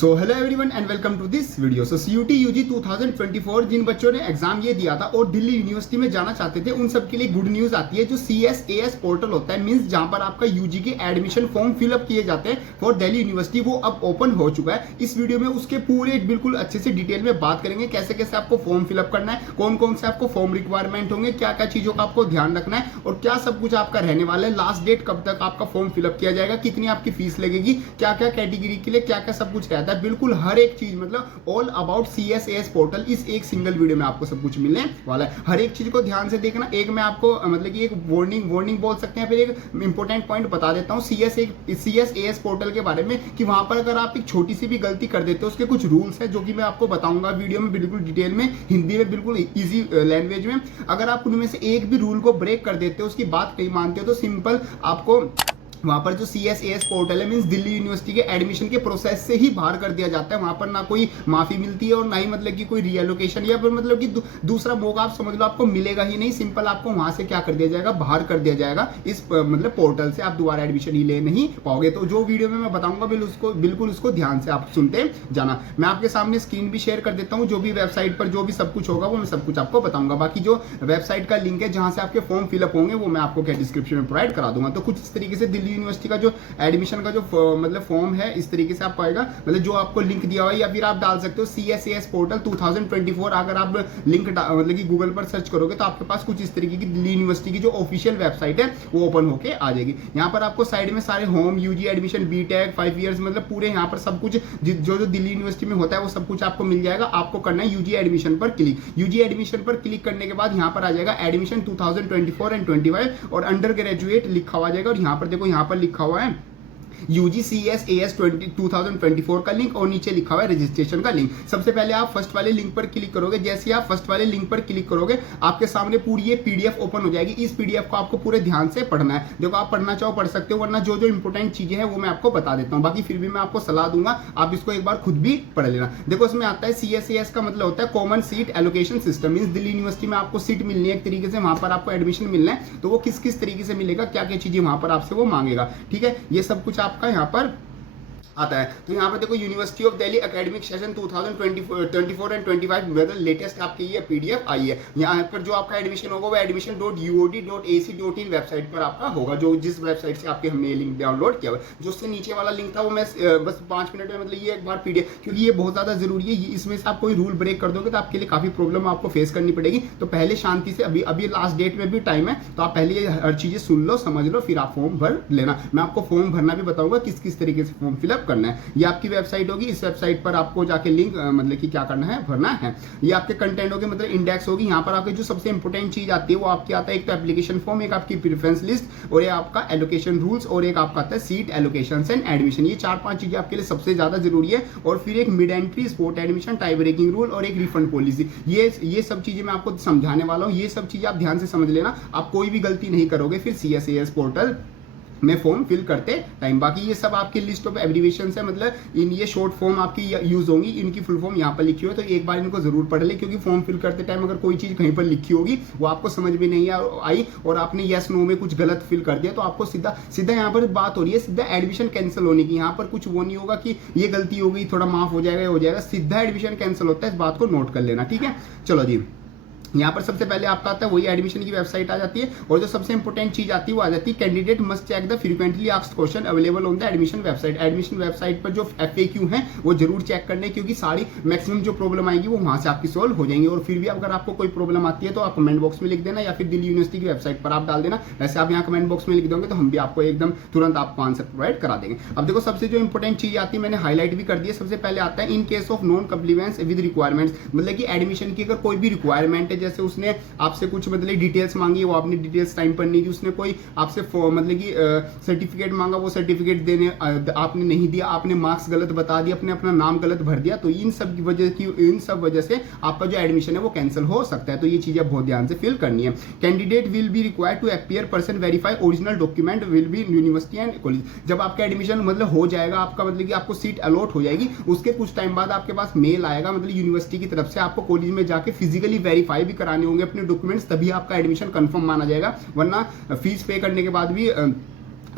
So hello everyone and welcome to this video. So CUET UG 2024 जिन बच्चों ने exam ये दिया था और दिल्ली यूनिवर्सिटी में जाना चाहते थे उन सब के लिए गुड न्यूज आती है। जो CSAS पोर्टल होता है मींस जहां पर आपका यूजी के एडमिशन फॉर्म फिलअप किए जाते हैं फॉर दिल्ली यूनिवर्सिटी, वो अब ओपन हो चुका है। इस वीडियो में उसके पूरे बिल्कुल अच्छे से डिटेल में बात करेंगे कैसे कैसे आपको फॉर्म फिलअप करना है, कौन कौन से आपको फॉर्म रिक्वायरमेंट होंगे, क्या क्या चीजों का आपको ध्यान रखना है और क्या सब कुछ आपका रहने वाला है, लास्ट डेट कब तक आपका फॉर्म फिलअप किया जाएगा, कितनी आपकी फीस लगेगी, क्या क्या कैटेगरी के लिए क्या क्या सब कुछ रहता है, बिल्कुल हर एक चीज मतलब ऑल अबाउट CSAS पोर्टल इस एक सिंगल वीडियो में आपको सब कुछ मिलने वाला है। हर एक चीज को ध्यान से देखना। एक मैं आपको मतलब कि एक वार्निंग बोल सकते हैं, फिर एक इंपॉर्टेंट पॉइंट बता देता हूं CSAS पोर्टल के बारे में कि वहां पर अगर आप एक छोटी सी भी गलती कर देते हो उसके कुछ रूल्स है जो कि मैं आपको बताऊंगा वीडियो में बिल्कुल डिटेल में, हिंदी में बिल्कुल इजी लैंग्वेज में। अगर आप उनमें से एक भी रूल को ब्रेक कर देते हो, उसकी बात नहीं मानते हो, तो सिंपल आपको वहां पर जो CSAS पोर्टल है मींस दिल्ली यूनिवर्सिटी के एडमिशन के प्रोसेस से ही बाहर कर दिया जाता है। वहां पर ना कोई माफी मिलती है और ना ही मतलब कि कोई रीएलोकेशन या फिर मतलब कि दूसरा मौका आप समझ लो आपको मिलेगा ही नहीं। सिंपल आपको वहां से क्या कर दिया जाएगा, बाहर कर दिया जाएगा। इस मतलब पोर्टल से आप दोबारा एडमिशन ही ले नहीं पाओगे। तो जो वीडियो में मैं बताऊंगा बिल्कुल उसको ध्यान से आप सुनते जाना। मैं आपके सामने स्क्रीन भी शेयर कर देता हूँ, जो भी वेबसाइट पर जो भी सब कुछ होगा वो मैं सब कुछ आपको बताऊंगा। बाकी जो वेबसाइट का लिंक है जहां से आपके फॉर्म फिलअप होंगे वो मैं आपको क्या डिस्क्रिप्शन में प्रोवाइड करा दूंगा। तो कुछ इस तरीके से दिल्ली यूनिवर्सिटी का जो एडमिशन का जो मतलब फॉर्म है इस तरीके से आपको आएगा, मतलब जो आपको लिंक दिया हुआ है, या फिर आप डाल सकते हो CSAS पोर्टल 2024। अगर आप लिंक मतलब कि गूगल पर सर्च करोगे तो आपके पास कुछ इस तरीके की दिल्ली यूनिवर्सिटी की जो ऑफिशियल वेबसाइट है वो ओपन होके आ जाएगी। यहाँ पर आपको साइड में सारे home, UG admission, BTech, 5 years मतलब पूरे यहाँ पर सब कुछ जो दिल्ली यूनिवर्सिटी में होता है वो सब कुछ आपको मिल जाएगा। आपको करना है यूजी एडमिशन पर क्लिक। यूजी एडमिशन पर क्लिक करने के बाद यहाँ पर आ जाएगा एडमिशन 2024 एंड 25 और अंडर ग्रेजुएट लिखा हुआ जाएगा। और यहाँ पर देखो, यहाँ पर लिखा हुआ है यूजी CSAS 2024 का लिंक और नीचे लिखा हुआ है रजिस्ट्रेशन का लिंक। सबसे पहले आप फर्स्ट वाले लिंक पर क्लिक करोगे। जैसे आप फर्स्ट वाले लिंक पर क्लिक करोगे आपके सामने पूरी ये PDF ओपन हो जाएगी। इस PDF को आपको पूरे ध्यान से पढ़ना है। देखो, आप पढ़ना चाहो पढ़ सकते हो, वरना जो जो इंपॉर्टेंट चीजें हैं वो मैं आपको बता देता हूँ। बाकी फिर भी मैं आपको सलाह दूंगा, आप इसको एक बार खुद भी पढ़ लेना। देखो, इसमें आता है CSAS का मतलब होता है common seat allocation system. Means Delhi university में आपको सीट मिलनी है एक तरीके से, वहां पर आपको एडमिशन मिलना है, तो वो किस किस तरीके से मिलेगा, क्या क्या चीजें वहां पर आपसे वो मांगेगा। ठीक है, ये सब कुछ आपका यहाँ पर आता है। तो यहाँ पर देखो, university of Delhi academic session 2024 and 25 मतलब लेटेस्ट आपकी ये PDF आई है। यहाँ पर जो आपका एडमिशन होगा वो admission.uod.ac.in वेबसाइट पर आपका होगा, जो जिस वेबसाइट से आपके हमने लिंक डाउनलोड किया हुआ है। जो उससे नीचे वाला लिंक था वो मैं बस 5 मिनट में मतलब ये एक बार PDF, क्योंकि ये बहुत ज्यादा जरूरी है। इसमें से आप कोई रूल ब्रेक कर दोगे तो आपके लिए काफी प्रॉब्लम आपको फेस करनी पड़ेगी। तो पहले शांति से, अभी लास्ट डेट में भी टाइम है, तो आप पहले हर चीजें सुन लो, समझ लो, फिर आप फॉर्म भर लेना। मैं आपको फॉर्म भरना भी बताऊंगा किस किस तरीके से फॉर्म फिलअप करना है। ये आपकी वेबसाइट होगी, इस वेबसाइट पर आपको जाके लिंक मतलब कि क्या करना है, भरना है। ये आपके कंटेंट होगी, मतलब इंडेक्स होगी। यहाँ पर आपकी जो सबसे इंपॉर्टेंट चीज आती है वो आपकी आता है एक तो एप्लीकेशन फॉर्म, एक आपकी प्रेफरेंस लिस्ट और ये आपका एलोकेशन रूल्स और एक आपका आता है सीट एलोकेशन एंड एडमिशन। ये 4-5 चीजें आपके लिए सबसे ज्यादा जरूरी है। और फिर एक mid entry sport admission, tie breaking rule और एक रिफंड पॉलिसी। ये सब चीजें मैं आपको समझाने वाला हूँ। ये सब चीजें आप ध्यान से समझ लेना, आप कोई भी गलती नहीं करोगे फिर CSAS पोर्टल में फॉर्म फिल करते टाइम। बाकी ये सब आपकी लिस्ट ऑफ एब्रिविएशंस है, मतलब इन ये शॉर्ट फॉर्म आपकी यूज होंगी, इनकी फुल फॉर्म यहाँ पर लिखी हो, तो एक बार इनको जरूर पढ़ ले, क्योंकि फॉर्म फिल करते टाइम अगर कोई चीज कहीं पर लिखी होगी वो आपको समझ में नहीं आई और आपने यस नो में कुछ गलत फिल कर दिया तो आपको सीधा यहाँ पर बात हो रही है सीधा एडमिशन कैंसिल होने की। यहाँ पर कुछ वो नहीं होगा कि ये गलती हो गई थोड़ा माफ हो जाएगा, सीधा एडमिशन कैंसिल होता है। इस बात को नोट कर लेना, ठीक है। चलो जी, यहाँ पर सबसे पहले आपका आता है वही एडमिशन की वेबसाइट आ जाती है। और जो सबसे इंपॉर्टेंट चीज आती है वो आ जाती है candidate must check the frequently asked question available on the admission website. Admission website पर जो FAQ है वो जरूर चेक करने, क्योंकि सारी मैक्सिमम जो प्रॉब्लम आएगी वो वहां से आपकी सोल्व हो जाएंगी। और फिर भी अगर आपको कोई प्रॉब्लम आती है तो आप कमेंट बॉक्स में लिख देना या फिर दिल्ली यूनिवर्सिटी की वेबसाइट पर आप डाल देना। वैसे आप यहाँ कमेंट बॉक्स में लिख दोगे तो हम भी आपको एकदम तुरंत आपको आंसर प्रोवाइड करा देंगे। अब देखो, सबसे जो इंपॉर्टेंट चीज आती है मैंने हाईलाइट भी कर दी है। सबसे पहले आता है in case of non compliments with requirements, मतलब कि एडमिशन की अगर कोई भी रिक्वायरमेंट है, जैसे उसने आपसे कुछ मतलब डिटेल्स मांगी, वो आपने डिटेल्स टाइम पर नहीं दी, उसने कोई आपसे मतलब कि सर्टिफिकेट मांगा, वो सर्टिफिकेट देने आपने नहीं दिया, आपने मार्क्स गलत बता दिया, आपने अपना नाम गलत भर दिया, तो इन सब वजह से आपका जो एडमिशन है वो कैंसिल हो सकता है। तो ये चीजें बहुत ध्यान से फिल करनी है। Candidate will be required to appear person verify original document will be university and college. जब आपका एडमिशन मतलब हो जाएगा, आपका मतलब कि आपको सीट अलॉट हो जाएगी, उसके कुछ टाइम बाद आपके पास मेल आएगा, मतलब यूनिवर्सिटी की तरफ से आपको कॉलेज में जाके फिजिकली वेरीफाई भी कराने होंगे अपने डॉक्यूमेंट्स, तभी आपका एडमिशन कंफर्म माना जाएगा। वरना फीस पे करने के बाद भी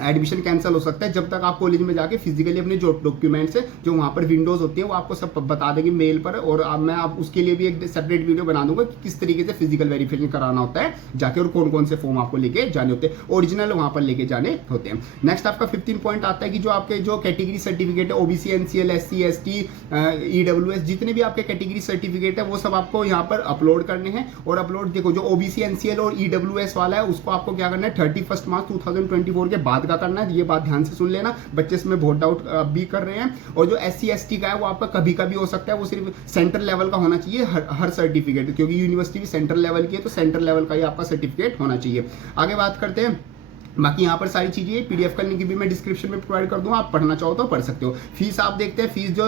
एडमिशन कैंसिल हो सकता है जब तक आप कॉलेज में जाके फिजिकली अपने जो डॉक्यूमेंट्स है जो वहाँ पर विंडोज होती है वो आपको सब बता देंगे मेल पर, और मैं आप उसके लिए भी एक सेपरेट वीडियो बना दूंगा कि किस तरीके से फिजिकल वेरिफिकेशन कराना होता है जाके, और कौन कौन से फॉर्म आपको लेके जाने होते हैं, ओरिजिनल वहाँ पर लेके जाने होते हैं। नेक्स्ट आपका 15 पॉइंट आता है कि जो आपके जो कैटेगरी सर्टिफिकेट है OBC, NCL, SC, ST, EWS, जितने भी आपके कैटेगरी सर्टिफिकेट है वो सब आपको यहाँ पर अपलोड करने हैं। और अपलोड देखो, जो ओबीसी, एनसीएल और ईडब्ल्यूएस वाला है उसको आपको क्या करना है 31 मार्च 2024 के बाद का करना है। ये बात ध्यान से सुन लेना, बच्चे इसमें बहुत डाउट भी कर रहे हैं। और जो एससी एसटी का है वो आपका कभी कभी हो सकता है, वो सिर्फ सेंट्रल लेवल का होना चाहिए हर सर्टिफिकेट, क्योंकि यूनिवर्सिटी भी सेंट्रल लेवल की है तो सेंट्रल लेवल का ही आपका सर्टिफिकेट होना चाहिए। आगे बात करते हैं, बाकी यहाँ पर सारी चीजें पीडीएफ का लिंक भी मैं डिस्क्रिप्शन में प्रोवाइड कर दूंगा, आप पढ़ना चाहो तो पढ़ सकते हो। फीस आप देखते हैं, फीस जो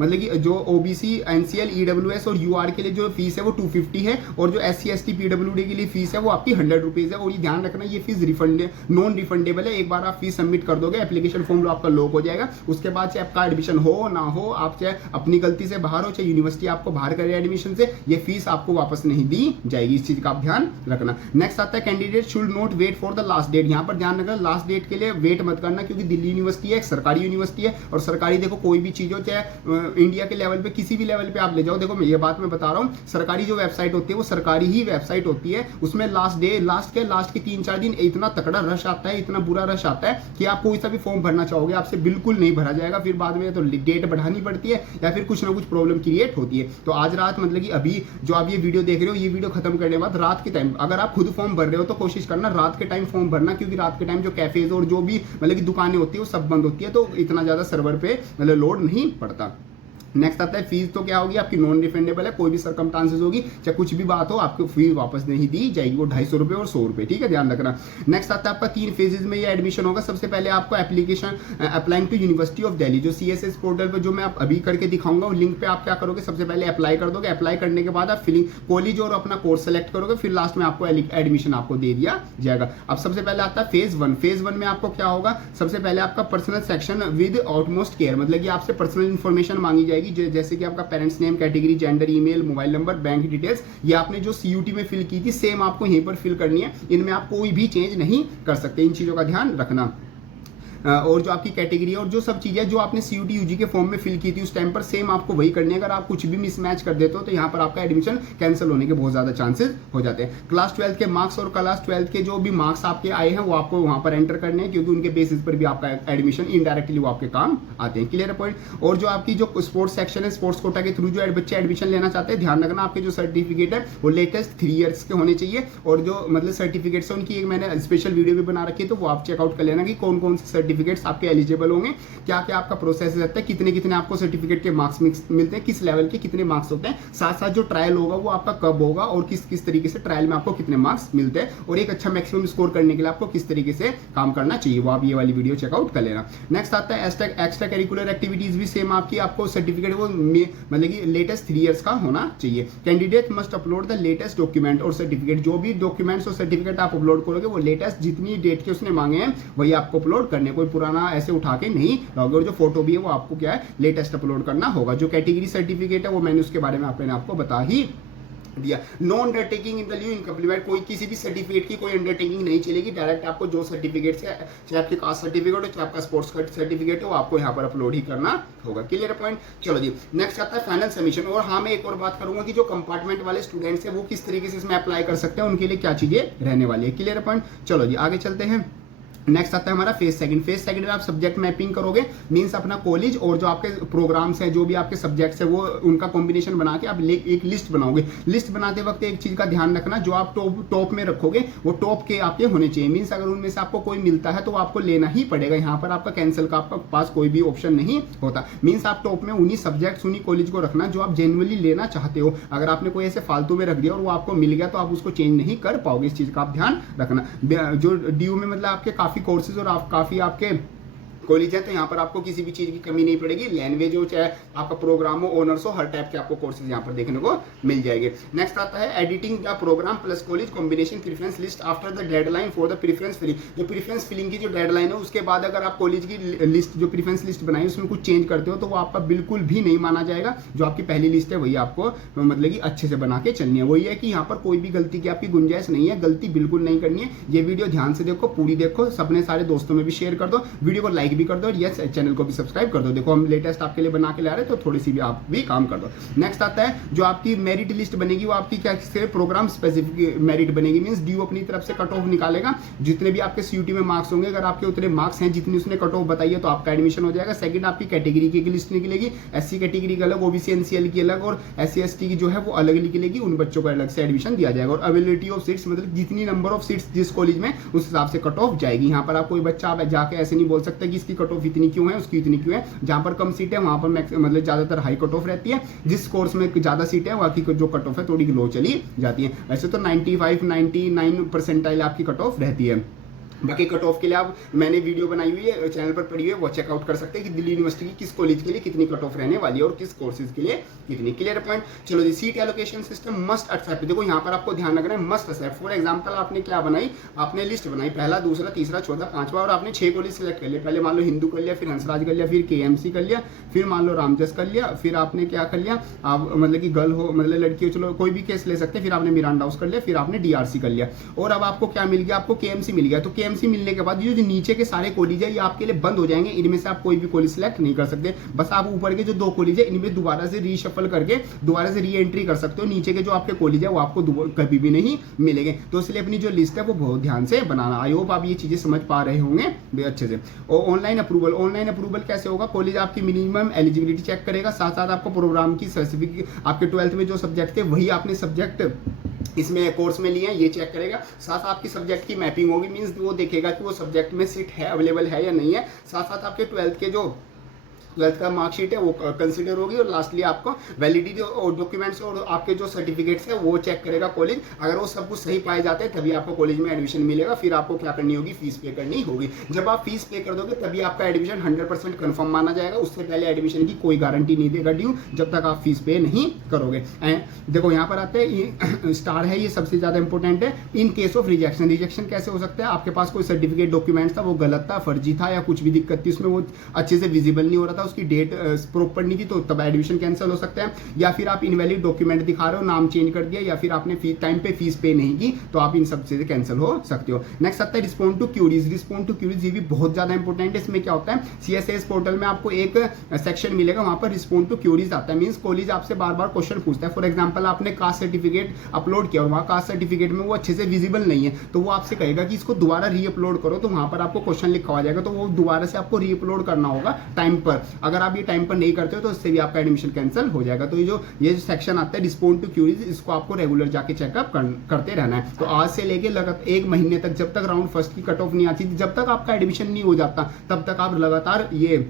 मतलब कि जो ओबीसी, एनसीएल, ईडब्ल्यूएस और यूआर के लिए जो फीस है वो 250 है, और जो एससी एसटी पीडब्ल्यूडी के लिए फीस है वो आपकी 100 रुपीज है। और ये ध्यान रखना, ये फीस नॉन रिफंडेबल है। एक बार आप फीस सबमिट कर दोगे, एप्लीकेशन फॉर्म आपका लॉक हो जाएगा, उसके बाद से आपका एडमिशन हो ना हो, आप चाहे अपनी गलती से बाहर हो चाहे यूनिवर्सिटी आपको बाहर करे एडमिशन से, ये फीस आपको वापस नहीं दी जाएगी। इस चीज का आप ध्यान रखना। नेक्स्ट आता है candidate should not wait for the last date. यहाँ पर ध्यान रखना, लास्ट डेट के लिए वेट मत करना, क्योंकि दिल्ली यूनिवर्सिटी है, एक सरकारी यूनिवर्सिटी है, और सरकारी देखो कोई भी चीज हो, चाहे इंडिया के लेवल पे किसी भी लेवल पे आप ले जाओ, देखो मैं ये बात मैं बता रहा हूँ, सरकारी जो वेबसाइट होती है वो सरकारी ही वेबसाइट होती है, उसमें लास्ट के 3-4 दिन इतना तकड़ा रश आता है, इतना बुरा रश आता है कि आप कोई सा भी फॉर्म भरना चाहोगे आपसे बिल्कुल नहीं भरा जाएगा, फिर बाद में तो डेट बढ़ानी पड़ती है या फिर कुछ ना कुछ प्रॉब्लम क्रिएट होती है। तो आज रात मतलब कि अभी जो आप ये वीडियो देख रहे हो, ये वीडियो खत्म करने के बाद रात के टाइम अगर आप खुद फॉर्म भर रहे हो तो कोशिश करना रात के टाइम फॉर्म भरना, क्योंकि रात के टाइम जो कैफेज और जो भी मतलब कि दुकानें होती है वो सब बंद होती है, तो इतना ज्यादा सर्वर पे मतलब लोड नहीं पड़ता। नेक्स्ट आता है फीस, तो क्या होगी आपकी नॉन रिफंडेबल है, कोई भी सर्कमस्टांसेस होगी चाहे कुछ भी बात हो आपको फीस वापस नहीं दी जाएगी, वो 250 रुपए और 100 रुपए, ठीक है, ध्यान रखना। नेक्स्ट आता है आपका 3 फेजेस में ये एडमिशन होगा। सबसे पहले आपको application applying to University of Delhi, जो सीएसएस पोर्टल पर जो मैं आप अभी करके दिखाऊंगा, लिंक पे आप क्या करोगे, सबसे पहले अप्लाई कर दोगे, अप्लाई करने के बाद आप फिलिंग कॉलेज और अपना कोर्स सेलेक्ट करोगे, फिर लास्ट में आपको एडमिशन आपको दे दिया जाएगा। अब सबसे पहले आता है फेज 1। फेज 1 में आपको क्या होगा, सबसे पहले आपका personal section with outmost care, मतलब कि आपसे पर्सनल इंफॉर्मेशन मांगी जाएगी, जैसे कि आपका parents name, category, gender, email, mobile number, bank details, ये आपने जो सीयूटी में फिल की थी सेम आपको यहीं पर फिल करनी है, इनमें आप कोई भी चेंज नहीं कर सकते, इन चीजों का ध्यान रखना। और जो आपकी कैटेगरी और जो सब चीजें जो आपने सीयूटी यूजी के फॉर्म में फिल की थी उस टाइम पर सेम आपको वही करनी है। अगर आप कुछ भी मिसमैच कर देते हो तो यहाँ पर आपका एडमिशन कैंसिल होने के बहुत ज्यादा चांसेस हो जाते हैं। क्लास 12 के मार्क्स और क्लास 12 के जो भी मार्क्स आपके आए हैं वो आपको वहां पर एंटर करने हैं, क्योंकि उनके बेसिस पर भी आपका एडमिशन इनडायरेक्टली वो आपके काम आते हैं। Clear point. और जो आपकी जो स्पोर्ट्स सेक्शन है, स्पोर्ट्स कोटा के थ्रू जो बच्चे एडमिशन लेना चाहते हैं, ध्यान रखना आपके जो सर्टिफिकेट है वो लेटेस्ट 3 ईयर्स के होने चाहिए, और जो मतलब सर्टिफिकेट्स है उनकी एक मैंने स्पेशल वीडियो भी बना रखी है, तो वो आप चेकआउट कर लेना कि कौन कौन से सर्टिफिकेट्स आपके एलिजिबल होंगे, क्या क्या आपका प्रोसेस रहता है, कितने कितने आपको सर्टिफिकेट के मार्क्स मिलते हैं, किस लेवल के कितने मार्क्स होते हैं, साथ साथ जो ट्रायल होगा वो आपका कब होगा और किस किस तरीके से ट्रायल में आपको कितने मार्क्स मिलते हैं, और एक अच्छा मैक्सिमम स्कोर करने के लिए आपको किस तरीके से काम करना चाहिए, वो आप ये वाली वीडियो चेकआउट कर लेना। नेक्स्ट आता है एक्स्ट्रा करिकुलर एक्टिविटीज भी सेम आपकी, आपको सर्टिफिकेट वो मतलब कि लेटेस्ट 3 ईयर्स का होना चाहिए। Candidate must upload the latest document और सर्टिफिकेट, जो भी डॉक्यूमेंट्स और सर्टिफिकेट आप अपलोड करोगे वो लेटेस्ट जितनी डेट के उसने मांगे हैं वही आपको अपलोड करने, कोई पुराना ऐसे उठा के नहीं लाओगे, और जो फोटो भी है वो आपको क्या है लेटेस्ट अपलोड करना होगा। जो कैटेगरी सर्टिफिकेट है वो मैंने उसके बारे में आपको बता ही दिया। No undertaking in the leave incompliment, कोई किसी भी सर्टिफिकेट की कोई अंडरटेकिंग नहीं चलेगी, डायरेक्ट आपको जो सर्टिफिकेट है, चाहे आपके कास्ट सर्टिफिकेट हो चाहे आपका स्पोर्ट्स सर्टिफिकेट हो, आपको यहाँ पर अपलोड ही करना होगा। Clear point. चलो जी, नेक्स्ट आता है फाइनल सबमिशन। और हाँ, मैं एक और बात करूंगा कि जो कंपार्टमेंट वाले स्टूडेंट्स हैं वो किस तरीके से इसमें अप्लाई कर सकते हैं, उनके लिए क्या चीजें रहने वाली है। Clear point. चलो जी, आगे चलते हैं। नेक्स्ट आता है हमारा फेज सेकंड। फेज सेकंड में आप सब्जेक्ट मैपिंग करोगे, मींस अपना कॉलेज और जो आपके प्रोग्राम्स हैं, जो भी आपके सब्जेक्ट्स है वो उनका कॉम्बिनेशन बना के आप एक लिस्ट बनाओगे। लिस्ट बनाते वक्त एक चीज का ध्यान रखना, जो आप टॉप में रखोगे वो टॉप के आपके होने चाहिए, मींस अगर उनमें से आपको कोई मिलता है तो आपको लेना ही पड़ेगा, यहाँ पर आपका कैंसिल का आपका पास कोई भी ऑप्शन नहीं होता। मींस आप टॉप में उन्हीं सब्जेक्ट्स उन्हीं कॉलेज को रखना जो आप जेन्युइनली लेना चाहते हो। अगर आपने कोई ऐसे फालतू में रख दिया और वो आपको मिल गया तो आप उसको चेंज नहीं कर पाओगे, इस चीज का आप ध्यान रखना। जो ड्यू में मतलब आपके काफी कोर्सेज और काफी आपके कॉलेज है, तो यहाँ पर आपको किसी भी चीज़ की कमी नहीं पड़ेगी। लैंग्वेज हो चाहे आपका प्रोग्राम हो, ऑनर्स हो, हर टाइप के आपको कोर्सेज यहाँ पर देखने को मिल जाएंगे। नेक्स्ट आता है editing the programme plus college combination preference list after the deadline for the preference filling. जो प्रेफरेंस फिलिंग की जो डेडलाइन है उसके बाद अगर आप कॉलेज की लिस्ट जो प्रेफरेंस लिस्ट बनाई उसमें कुछ चेंज करते हो तो वो आपका बिल्कुल भी नहीं माना जाएगा। जो आपकी पहली लिस्ट है वही आपको मतलब कि अच्छे से बना के चलनी है। वही है कि यहाँ पर कोई भी गलती की आपकी गुंजाइश नहीं है, गलती बिल्कुल नहीं करनी है। ये वीडियो ध्यान से देखो, पूरी देखो, अपने सारे दोस्तों में भी शेयर कर दो, वीडियो को लाइक भी कर दो और यस चैनल को भी सब्सक्राइब कर दो। देखो हम लेटेस्ट आपके लिए बना के ला रहे हैं तो थोड़ी सी भी आप भी काम कर दो। नेक्स्ट आता है जो आपकी मेरिट लिस्ट बनेगी वो आपकी क्या प्रोग्राम स्पेसिफिक मेरिट बनेगी। मींस ड्यू अपनी तरफ से कट ऑफ निकालेगा, जितने भी आपके सीयूटी में मार्क्स होंगे अगर आपके उतने मार्क्स हैं जितनी उसने कट ऑफ बताई है तो आपका एडमिशन हो जाएगा। सेकंड आपकी कैटेगरी की लिस्ट निकलेगी, एससी कैटेगरी की अलग, ओबीसी एनसीएल की अलग और एससी एसटी की जो है वो अलग निकलेगी। उन बच्चों को अलग से एडमिशन दिया जाएगा। और अवेलेबिलिटी ऑफ सीट्स मतलब जितनी नंबर ऑफ सीट्स जिस कॉलेज में उस हिसाब से कट ऑफ जाएगी। यहाँ पर आप कोई बच्चा आप जाके ऐसे नहीं बोल सकते कि इसकी कट ऑफ इतनी क्यों है उसकी इतनी क्यों है। जहाँ पर कम सीट है वहां पर मतलब ज्यादातर हाई कट ऑफ रहती है, जिस कोर्स में ज्यादा सीट है वहां की जो कट ऑफ है थोड़ी लो चली जाती है। वैसे तो 95-99% आपकी कट ऑफ रहती है। बाकी कट ऑफ के लिए आप मैंने वीडियो बनाई हुई है, चैनल पर पड़ी हुई है, वो चेकआउट कर सकते हैं कि दिल्ली यूनिवर्सिटी की किस कॉलेज के लिए कितनी कट ऑफ रहने वाली है और किस कोर्सेज के लिए कितनी। Clear point. चलो जी, seat allocation system must accept. देखो यहाँ पर आपको ध्यान रखना है मस्ट एक्सेप्ट। फॉर एग्जांपल आपने क्या बनाई, आपने लिस्ट बनाई पहला, दूसरा, तीसरा, चौथा, पांचवा और आपने 6 कॉलेज सेलेक्ट कर लिया। पहले मान लो हिंदू कर लिया, फिर हंसराज कर लिया, फिर केएमसी कर लिया, फिर मान लो रामजस कर लिया, फिर आपने क्या कर लिया, आप मतलब कि गर्ल हो मतलब लड़की हो, चलो कोई भी केस ले सकते हैं, फिर आपने मिरांडा हाउस कर लिया, फिर आपने डीआरसी कर लिया और अब आपको क्या मिल गया, आपको केएमसी मिल गया। तो केएमसी मिलने के बाद जो नीचे के सारे कॉलेज है ये आपके लिए बंद हो जाएंगे। इनमें से आप कोई भी कॉलेज सिलेक्ट नहीं कर सकते। बस आप ऊपर के जो 2 कॉलेज है इनमें दोबारा से रीशफल करके दोबारा से री एंट्री कर सकते हो। नीचे के जो आपके कॉलेज है वो आपको कभी भी नहीं मिलेंगे। तो इसलिए अपनी जो लिस्ट है वो बहुत ध्यान से बनाना। आई होप आप ये चीजें समझ पा रहे होंगे अच्छे से। और ऑनलाइन अप्रूवल कैसे होगा, कॉलेज आपकी मिनिमम एलिजिबिलिटी चेक करेगा, साथ साथ आपको प्रोग्राम की स्पेसिफिक आपके 12th में जो सब्जेक्ट थे वही आपने सब्जेक्ट इसमें कोर्स में लिए हैं ये चेक करेगा। साथ आपकी सब्जेक्ट की मैपिंग होगी, मींस वो देखेगा कि वो सब्जेक्ट में सीट है अवेलेबल है या नहीं है। साथ साथ आपके 12th के जो 12th का मार्कशीट है वो कंसीडर होगी और लास्टली आपको वैलिडिटी और डॉक्यूमेंट्स और आपके जो सर्टिफिकेट्स है वो चेक करेगा कॉलेज। अगर वो सब कुछ सही पाए जाते हैं तभी आपको कॉलेज में एडमिशन मिलेगा। फिर आपको क्या करनी होगी, फीस पे करनी होगी। जब आप फीस पे कर दोगे तभी आपका एडमिशन 100% कंफर्म माना जाएगा। उससे पहले एडमिशन की कोई गारंटी नहीं देगा ड्यू, जब तक आप फीस पे नहीं करोगे। एंड देखो यहाँ पर आते हैं ये स्टार है, ये सबसे ज्यादा इंपॉर्टेंट है। In case of rejection, rejection कैसे हो सकता है, आपके पास कोई सर्टिफिकेट डॉक्यूमेंट्स था वो गलत था, फर्जी था या कुछ भी दिक्कत थी उसमें, वो अच्छे से विजिबल नहीं हो रहा था, उसकी डेट प्रॉपर नहीं थी, तो तब एडमिशन कैंसिल हो सकता है। या फिर आप इनवैलिड डॉक्यूमेंट दिखा रहे हो, नाम चेंज कर दिया, या फिर आपने टाइम पे फीस पे नहीं की, तो आप इन सब से कैंसिल हो सकते हो। नेक्स्ट आता है respond to queries. Respond to queries ये भी बहुत ज्यादा इंपॉर्टेंट है। इसमें क्या होता है, सीएसएस पोर्टल में आपको एक सेक्शन मिलेगा, वहां पर रिस्पॉन्ड टू क्यूरीज आता है। मींस कॉलेज आपसे बार बार क्वेश्चन पूछता है। फॉर एग्जाम्पल आपने कास्ट सर्टिफिकेट अपलोड किया और वहां कास्ट सर्टिफिकेट में वो अच्छे से विजिबल नहीं है, तो वो आपसे कहेगा कि इसको दोबारा री अपलोड करो, तो वहां पर आपको क्वेश्चन लिखा हो जाएगा, तो वो दोबारा से आपको री अपलोड करना होगा टाइम पर। अगर आप ये टाइम पर नहीं करते हो तो इससे भी आपका एडमिशन कैंसिल हो जाएगा। तो ये जो सेक्शन आता है रिस्पॉन्ड टू क्यूरीज, इसको आपको रेगुलर जाके चेकअप करते रहना है। तो आज से लेके लगातार 1 महीने तक, जब तक राउंड फर्स्ट की कट ऑफ नहीं आती, जब तक आपका एडमिशन नहीं हो जाता, तब तक आप लगातार ये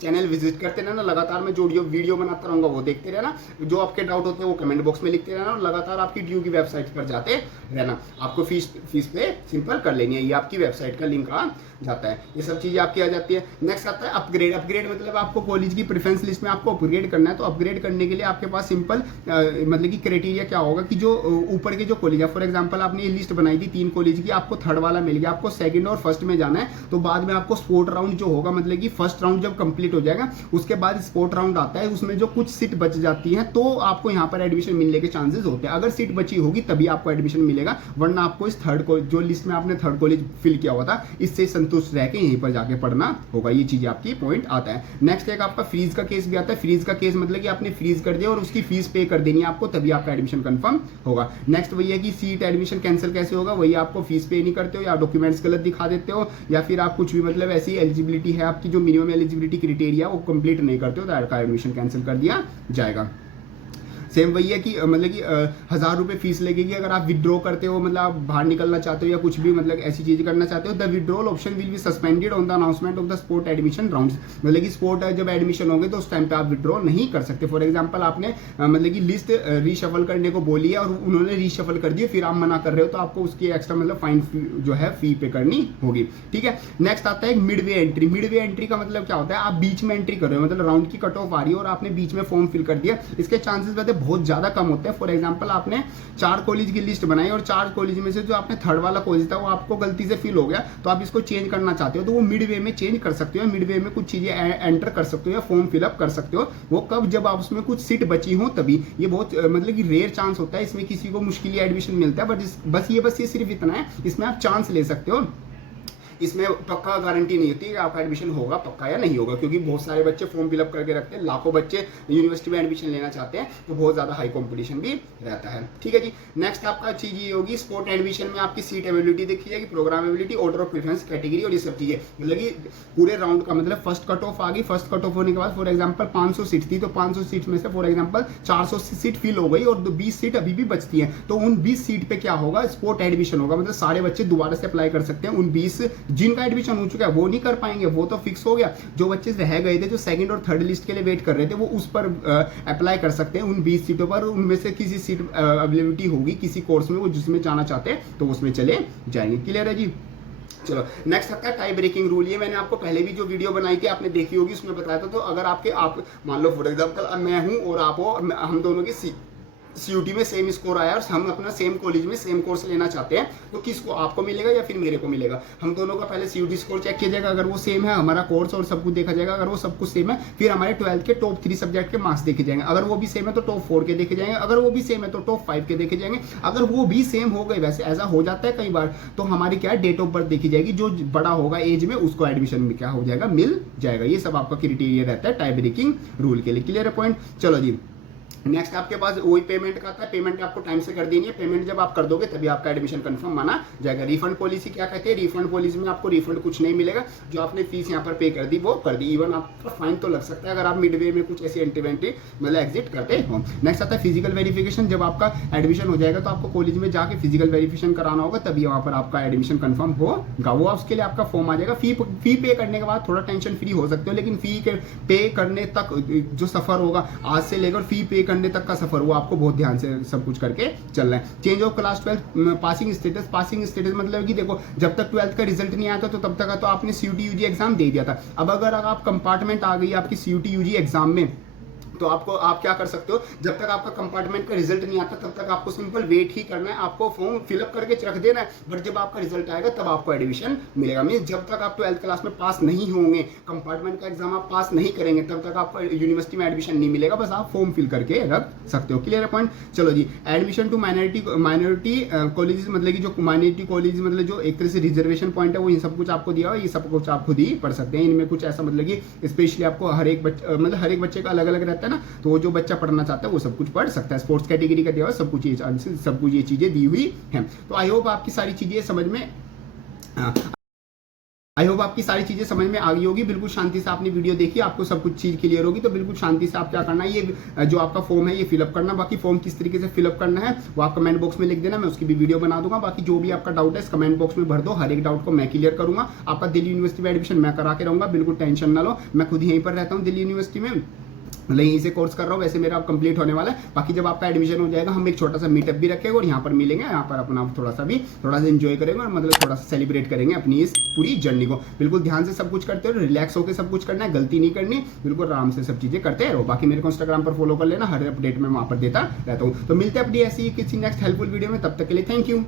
चैनल विजिट करते रहना। लगातार मैं जो वीडियो बनाता रहूंगा वो देखते रहना। जो आपके डाउट होते हैं वो कमेंट बॉक्स में लिखते रहना और लगातार आपकी ड्यू की वेबसाइट पर जाते रहना। आपको फीस पे सिंपल कर लेनी है, ये आपकी वेबसाइट का लिंक आ जाता है। ये सब चीजें आपकी आ जाती है। नेक्स्ट आता है अपग्रेड। अपग्रेड मतलब आपको कॉलेज की प्रेफरेंस लिस्ट में आपको अपग्रेड करना है। तो अपग्रेड करने के लिए आपके पास सिंपल मतलब कि क्राइटेरिया क्या होगा कि जो ऊपर के जो कॉलेज है, फॉर एग्जांपल आपने ये लिस्ट बनाई थी 3 कॉलेज की, आपको 3rd वाला मिल गया, आपको 2nd और 1st में जाना है। तो बाद में आपको स्पोर्ट राउंड जो होगा, मतलब कि फर्स्ट राउंड जब कंप्लीट हो जाएगा उसके बाद स्पोर्ट राउंड आता है, उसमें जो कुछ सीट बच जाती है तो आपको यहाँ पर एडमिशन मिलने के चांसेस होते हैं। अगर सीट बची होगी तभी आपको एडमिशन मिलेगा, वरना आपको इस 3rd को जो लिस्ट में आपने 3rd कॉलेज फिल किया हुआ था इससे संतुष्ट रह के यहीं पर जाके पढ़ना होगा। ये चीज आपकी पॉइंट आता है। नेक्स्ट एक आपका फ्रीज का केस भी आता है। फ्रीज का केस मतलब कि आपने फ्रीज कर दिया और उसकी फीस पे कर देनी है आपको, तभी आपका एडमिशन कंफर्म होगा। नेक्स्ट वही है कि सीट एडमिशन कैंसिल कैसे होगा, वही आपको फीस पे नहीं करते हो या डॉक्यूमेंट्स गलत दिखा देते हो या फिर आप कुछ भी मतलब ऐसी एलिजिबिलिटी है आपकी जो मिनिमम एलिजिबिलिटी क्राइटेरिया वो कंप्लीट नहीं करते हो, तो आपका एडमिशन कैंसिल कर दिया जाएगा। सेम वही है कि मतलब कि 1000 रुपये फीस लगेगी अगर आप विड्रॉ करते हो, मतलब आप बाहर निकलना चाहते हो या कुछ भी मतलब ऐसी चीज़ करना चाहते हो। The withdrawal option will be suspended on the announcement of the sport admission rounds, मतलब कि स्पोर्ट जब एडमिशन होंगे तो उस टाइम पे आप विड्रॉ नहीं कर सकते। फॉर एग्जाम्पल आपने मतलब कि लिस्ट रीशफल करने को बोली है और उन्होंने रीशफल कर दिया, फिर आप मना कर रहे हो तो आपको उसकी एक्स्ट्रा मतलब फाइन जो है फी पे करनी होगी, ठीक है। नेक्स्ट आता है मिडवे एंट्री। मिडवे एंट्री का मतलब क्या होता है, आप बीच में एंट्री कर रहे हो, मतलब राउंड की कट ऑफ आ रही है और आपने बीच में फॉर्म फिल कर दिया, इसके चांसेस वैसे बहुत ज्यादा कम होते हैं। फॉर एग्जांपल आपने 4 कॉलेज की लिस्ट बनाई और 4 कॉलेज में से जो आपने थर्ड वाला कॉलेज था वो आपको गलती से फिल हो गया, तो आप इसको चेंज करना चाहते हो तो वो मिडवे में चेंज कर सकते हो, मिडवे में कुछ चीजें एंटर कर सकते हो या फॉर्म फिलअप कर सकते हो। वो कब, जब आप उसमें कुछ सीट बची हो तभी। ये बहुत मतलब कि रेयर चांस होता है, इसमें किसी को मुश्किल एडमिशन मिलता है, बट बस ये सिर्फ इतना है, इसमें आप चांस ले सकते हो। इसमें पक्का गारंटी नहीं होती कि आपका एडमिशन होगा पक्का या नहीं होगा, क्योंकि बहुत सारे बच्चे फॉर्म फिलअप करके रखते हैं, लाखों बच्चे यूनिवर्सिटी में एडमिशन लेना चाहते हैं, तो बहुत ज्यादा हाई कंपटीशन भी रहता है, ठीक है जी। नेक्स्ट आपका चीज ये होगी, स्पोर्ट एडमिशन में आपकी सीट अवेलेबिलिटी देखी जाएगी, programme ability, order of preference, category और ये सब चीजें, मतलब कि पूरे राउंड का मतलब फर्स्ट कट ऑफ आ गई। फर्स्ट कट ऑफ होने के बाद फॉर एग्जाम्पल 500 सीट थी, तो 500 सीट में से फॉर एग्जाम्पल 400 सीट फिल हो गई और 20 सीट अभी भी बचती है, तो उन 20 सीट पे क्या होगा, स्पोर्ट एडमिशन होगा, मतलब सारे बच्चे दोबारा से अप्लाई कर सकते हैं। उन 20 जिनका एडमिशन चुका है वो नहीं कर पाएंगे, वो तो फिक्स हो गया। जो बच्चे रह गए थे, जो सेकंड और थर्ड लिस्ट के लिए वेट कर रहे थे, वो उस पर अप्लाई कर सकते हैं उन 20 सीटों पर। उनमें से किसी सीट अवेलेबिलिटी होगी किसी कोर्स में, वो जिसमें जाना चाहते हैं तो उसमें चले जाएंगे। क्लियर है जी। चलो नेक्स्ट आता है टाई ब्रेकिंग रूल। ये मैंने आपको पहले भी जो वीडियो बनाई थी आपने देखी होगी, उसमें बताया था। तो अगर आप मान लो फॉर एग्जांपल मैं हूं और आप हो, हम दोनों की सीयूटी में सेम स्कोर आया और हम अपना सेम कॉलेज में सेम कोर्स लेना चाहते हैं, तो किसको, आपको मिलेगा या फिर मेरे को मिलेगा। हम दोनों का पहले सीयूटी स्कोर चेक किया जाएगा, अगर वो सेम है हमारा कोर्स और सब कुछ देखा जाएगा, अगर वो सब कुछ सेम है फिर हमारे 12th के टॉप 3 सब्जेक्ट के मार्क्स देखे जाएंगे, अगर वो भी सेम है तो टॉप 4 के देखे जाएंगे, अगर वो भी सेम है तो टॉप 5 के देखे जाएंगे, अगर वो भी सेम हो गए, वैसे ऐसा हो जाता है कई बार, तो हमारी क्या है डेट ऑफ बर्थ देखी जाएगी, जो बड़ा होगा एज में उसको एडमिशन में क्या हो जाएगा, मिल जाएगा। ये सब आपका क्राइटेरिया रहता है टाई ब्रेकिंग रूल के लिए। क्लियर है पॉइंट। चलो जी नेक्स्ट आपके पास वही पेमेंट का आता है। पेमेंट आपको टाइम से कर देनी है, पेमेंट जब आप कर दोगे तभी आपका एडमिशन कंफर्म माना जाएगा। रिफंड पॉलिसी क्या कहते हैं, रिफंड पॉलिसी में आपको रिफंड कुछ नहीं मिलेगा, जो आपने फीस यहाँ पर पे कर दी वो कर दी। इवन आपका फाइन तो लग सकता है अगर आप मिडवे में कुछ ऐसी एंटी मतलब एग्जिट करते हो। नेक्स्ट आता है फिजिकल वेरिफिकेशन। जब आपका एडमिशन हो जाएगा तो आपको कॉलेज में जाके फिजिकल वेरिफिकेशन कराना होगा, तभी वहाँ पर आपका एडमिशन कंफर्म होगा। वो उसके लिए आपका फॉर्म आ जाएगा। फी पे करने के बाद थोड़ा टेंशन फ्री हो सकते हो, लेकिन फी के पे करने तक जो सफर होगा आज से लेकर फी पे करने तक का सफर, वो आपको बहुत ध्यान से सब कुछ करके चलना है। Change of class 12 passing status. Passing status मतलब कि देखो जब तक 12th का रिजल्ट नहीं आया था तो तब तक तो आपने सीयूटी यूजी एग्जाम दे दिया था। अब अगर आप कंपार्टमेंट आ गई आपकी सीयूटी यूजी एग्जाम में, तो आप क्या कर सकते हो, जब तक आपका कंपार्टमेंट का रिजल्ट नहीं आता तब तक आपको सिंपल वेट ही करना है, आपको फॉर्म फिलअप करके रख देना है, बट जब आपका रिजल्ट आएगा तब आपको एडमिशन मिलेगा। मीन जब तक आप 12th क्लास में पास नहीं होंगे, कंपार्टमेंट का एग्जाम आप पास नहीं करेंगे, तब तक आपको यूनिवर्सिटी में एडमिशन नहीं मिलेगा, बस आप फॉर्म फिल करके रख सकते हो। क्लियर है पॉइंट। चलो जी एडमिशन टू माइनॉरिटी कॉलेज, मतलब कि जो माइनॉरिटी कॉलेज मतलब जो एक तरह से रिजर्वेशन पॉइंट है, वो ये सब कुछ आपको दिया हुआ, ये सब कुछ आप खुद ही पढ़ सकते हैं। इनमें कुछ ऐसा मतलब कि स्पेशली आपको हर एक बच्चे का अलग अलग रहता है ना, तो वो जो बच्चा पढ़ना चाहता है वो सब कुछ पढ़ सकता है। स्पोर्ट्स कैटेगरी का दिया हुआ सब कुछ ये चीजें दी हुई हैं। तो आई होप आपकी सारी चीजें समझ में आ गई होगी। बिल्कुल शांति से आपने वीडियो देखी, आपको सब कुछ चीज क्लियर होगी, तो बिल्कुल शांति से आप क्या करना है, ये जो आपका फॉर्म है ये फिलअप करना। बाकी फॉर्म किस तरीके से फिलअप करना है वो आप कमेंट बॉक्स में लिख देना, मैं उसकी भी वीडियो बना दूंगा। बाकी जो भी आपका डाउट है इस कमेंट बॉक्स में भर दो, हर एक डाउट को मैं क्लियर करूंगा। आपका दिल्ली यूनिवर्सिटी में एडमिशन मैं करा के रहूंगा, बिल्कुल टेंशन ना लो। मैं खुद यहीं पर रहता हूँ दिल्ली यूनिवर्सिटी में, मतलब यहीं से कोर्स कर रहा हूँ। वैसे मेरा अब कंप्लीट होने वाला है। बाकी जब आपका एडमिशन हो जाएगा हम एक छोटा सा मीटअप भी रखेंगे और यहाँ पर मिलेंगे, यहाँ पर अपना थोड़ा सा एंजॉय करेंगे और मतलब थोड़ा सा सेलिब्रेट करेंगे अपनी इस पूरी जर्नी को। बिल्कुल ध्यान से सब कुछ करते हो, रिलैक्स होकर सब कुछ करना है, गलती नहीं करनी, बिल्कुल आराम से सब चीजें करते रहो। बाकी मेरे को इंस्टाग्राम पर फॉलो कर लेना, हर अपडेट में वहाँ पर देता रहता हूँ। तो मिलते हैं अपनी ऐसी किसी नेक्स्ट हेल्पफुल वीडियो में, तब तक के लिए थैंक यू।